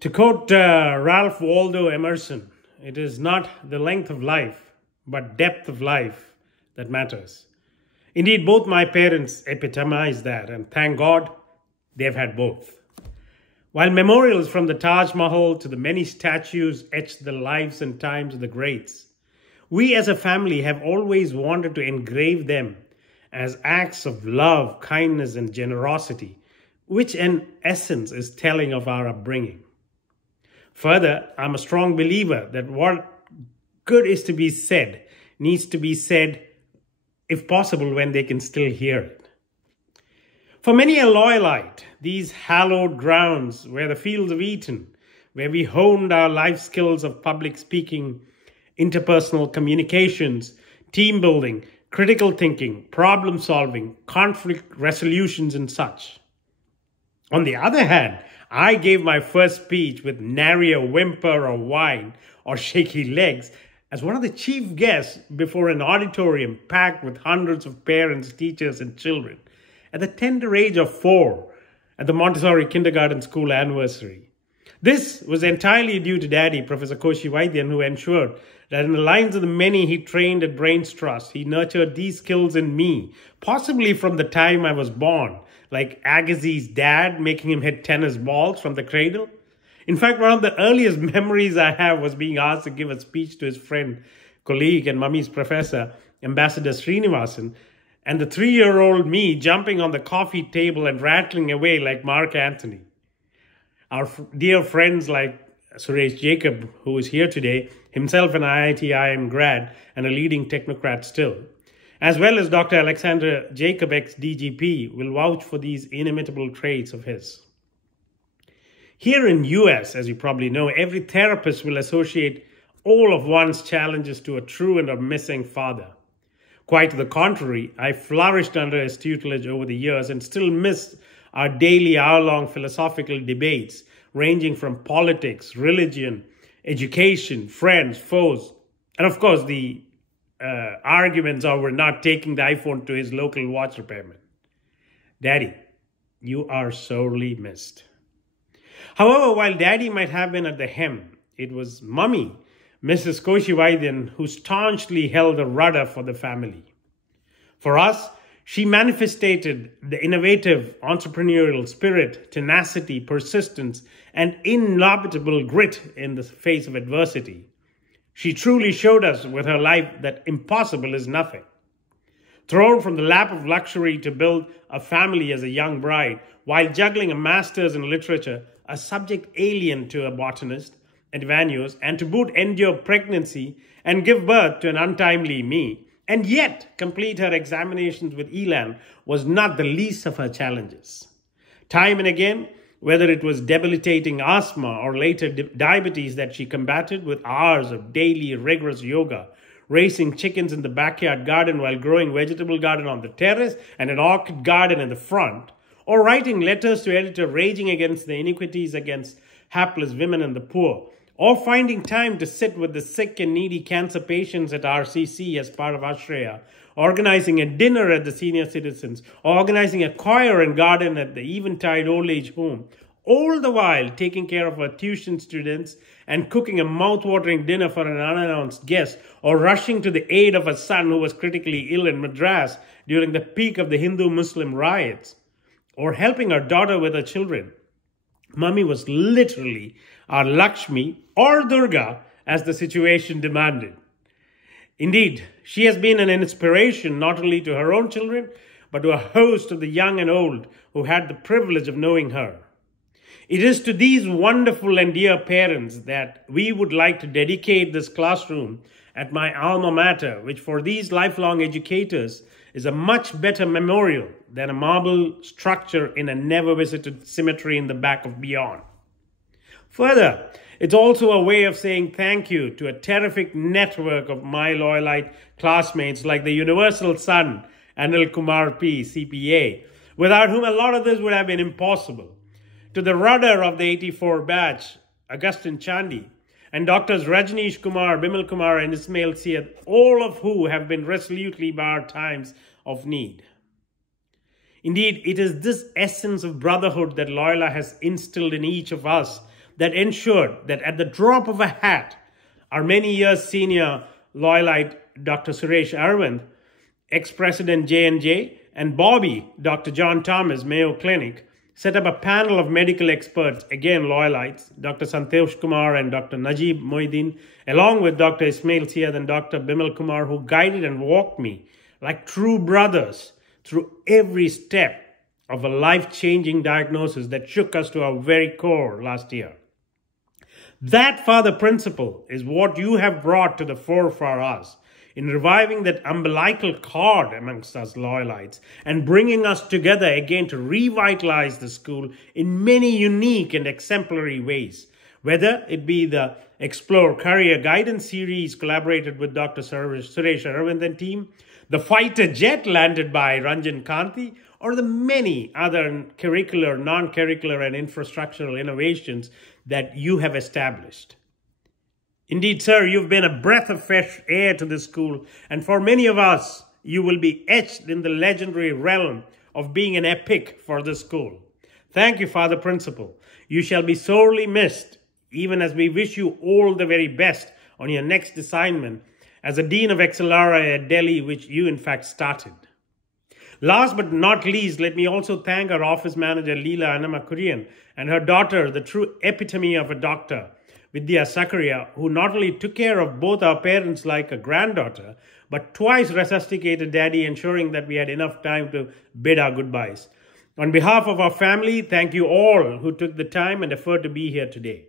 To quote Ralph Waldo Emerson, it is not the length of life, but depth of life that matters. Indeed, both my parents epitomize that, and thank God they've had both. While memorials from the Taj Mahal to the many statues etch the lives and times of the greats, we as a family have always wanted to engrave them as acts of love, kindness, and generosity, which in essence is telling of our upbringing. Further, I'm a strong believer that what good is to be said needs to be said, if possible, when they can still hear it. For many a Loyolite, these hallowed grounds were the fields of Eton, where we honed our life skills of public speaking, interpersonal communications, team building, critical thinking, problem solving, conflict resolutions, and such. On the other hand, I gave my first speech with nary a whimper or whine or shaky legs as one of the chief guests before an auditorium packed with hundreds of parents, teachers, and children at the tender age of 4 at the Montessori Kindergarten School anniversary. This was entirely due to Daddy, Professor Koshy Vaidhyan, who ensured that in the lines of the many he trained at Brains Trust, he nurtured these skills in me, possibly from the time I was born, like Agassi's dad making him hit tennis balls from the cradle. In fact, one of the earliest memories I have was being asked to give a speech to his friend, colleague, and Mummy's professor, Ambassador Srinivasan, and the 3-year-old me jumping on the coffee table and rattling away like Mark Antony. Our dear friends like Suresh Jacob, who is here today, himself an IIT-IIM grad and a leading technocrat still, as well as Dr. Alexander Jacob, ex-DGP, will vouch for these inimitable traits of his. Here in US, as you probably know, every therapist will associate all of one's challenges to a truant or missing father. Quite to the contrary, I flourished under his tutelage over the years and still miss our daily hour-long philosophical debates ranging from politics, religion, education, friends, foes, and of course the arguments over not taking the iPhone to his local watch repairman. Daddy, you are sorely missed. However, while Daddy might have been at the helm, it was Mummy, Mrs. Koshy Vaidhyan, who staunchly held the rudder for the family. For us, she manifested the innovative entrepreneurial spirit, tenacity, persistence, and indomitable grit in the face of adversity. She truly showed us with her life that impossible is nothing. Thrown from the lap of luxury to build a family as a young bride, while juggling a master's in literature, a subject alien to a botanist, Advanius, and to boot endure pregnancy and give birth to an untimely me, and yet complete her examinations with Elan was not the least of her challenges. Time and again, whether it was debilitating asthma or later diabetes that she combated with hours of daily rigorous yoga, racing chickens in the backyard garden while growing vegetable garden on the terrace and an orchid garden in the front, or writing letters to editor raging against the iniquities against hapless women and the poor, or finding time to sit with the sick and needy cancer patients at RCC as part of Ashraya, organizing a dinner at the senior citizens, organizing a choir and garden at the Eventide old age home, all the while taking care of her tuition students and cooking a mouth-watering dinner for an unannounced guest, or rushing to the aid of her son who was critically ill in Madras during the peak of the Hindu-Muslim riots, or helping her daughter with her children. Mummy was literally our Lakshmi or Durga as the situation demanded. Indeed, she has been an inspiration not only to her own children, but to a host of the young and old who had the privilege of knowing her. It is to these wonderful and dear parents that we would like to dedicate this classroom at my alma mater, which for these lifelong educators is a much better memorial than a marble structure in a never-visited cemetery in the back of beyond. Further, it's also a way of saying thank you to a terrific network of my Loyolite classmates like the Universal Son, Anil Kumar P, CPA, without whom a lot of this would have been impossible. To the rudder of the 84 batch, Augustine Chandi, and Doctors Rajneesh Kumar, Bimal Kumar, and Ismail Syed, all of who have been resolutely by our times of need. Indeed, it is this essence of brotherhood that Loyola has instilled in each of us that ensured that at the drop of a hat, our many years senior Loyolite Dr. Suresh Arvind, ex-President J&J, and Bobby, Dr. John Thomas, Mayo Clinic, set up a panel of medical experts, again Loyolites, Dr. Santosh Kumar and Dr. Najib Moideen, along with Dr. Ismail Syed and Dr. Bimal Kumar, who guided and walked me like true brothers through every step of a life-changing diagnosis that shook us to our very core last year. That father principle is what you have brought to the fore for us in reviving that umbilical cord amongst us Loyolites and bringing us together again to revitalize the school in many unique and exemplary ways. Whether it be the Explore Career Guidance series collaborated with Dr. Suresh Arvind and team, the fighter jet landed by Ranjan Kanti, or the many other curricular, non-curricular and infrastructural innovations that you have established. Indeed, sir, you've been a breath of fresh air to this school, and for many of us, you will be etched in the legendary realm of being an epic for the school. Thank you, Father Principal. You shall be sorely missed, even as we wish you all the very best on your next assignment as a Dean of XLRI at Delhi, which you in fact started. Last but not least, let me also thank our office manager, Leela Kurian, and her daughter, the true epitome of a doctor, Vidya Sakaria, who not only took care of both our parents like a granddaughter, but twice resuscitated Daddy, ensuring that we had enough time to bid our goodbyes. On behalf of our family, thank you all who took the time and effort to be here today.